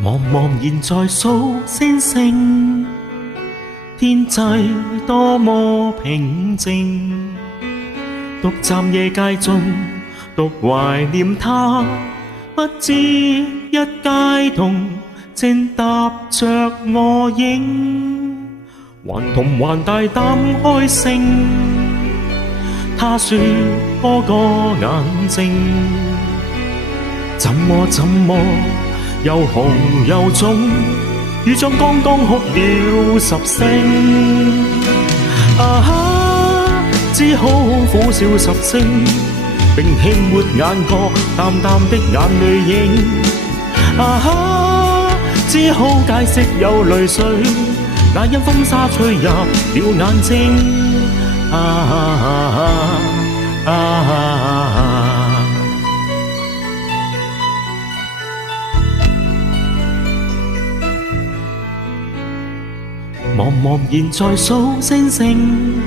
茫茫然在數星星，天際多麼平靜。獨站夜街中，獨懷念他，不知一街童正踏着我影，還童還大膽開聲。他說多個眼睛，怎麼又紅又腫，如像剛剛哭了10聲。啊哈，只好苦笑10聲，並輕抹眼角淡淡的眼淚影。啊哈，只好解釋有淚水，那因風沙吹入了眼睛。茫茫然在數星星，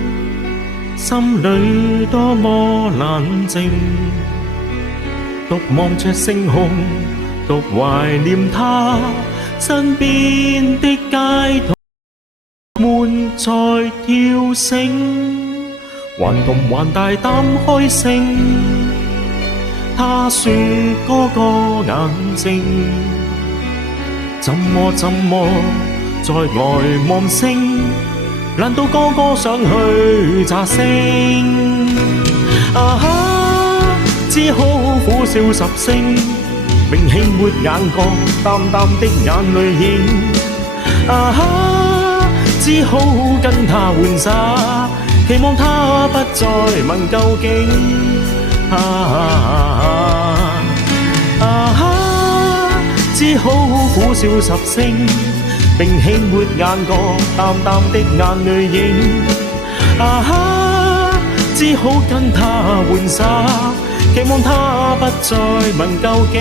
心裏多麼冷靜，獨望着星空，獨懷念他，身邊的街童們在跳繩，還童還大膽開聲。他說哥哥眼睛，怎麼在外望星，難道哥哥想去炸星？啊哈，只好苦笑10聲，並輕抹眼角淡淡的眼淚影。啊哈，只好跟他玩耍，期望他不再問究竟。啊哈，只好苦笑10聲，並輕抹眼角淡淡的眼淚影。啊哈，只好跟他玩耍，期望他不再問究竟。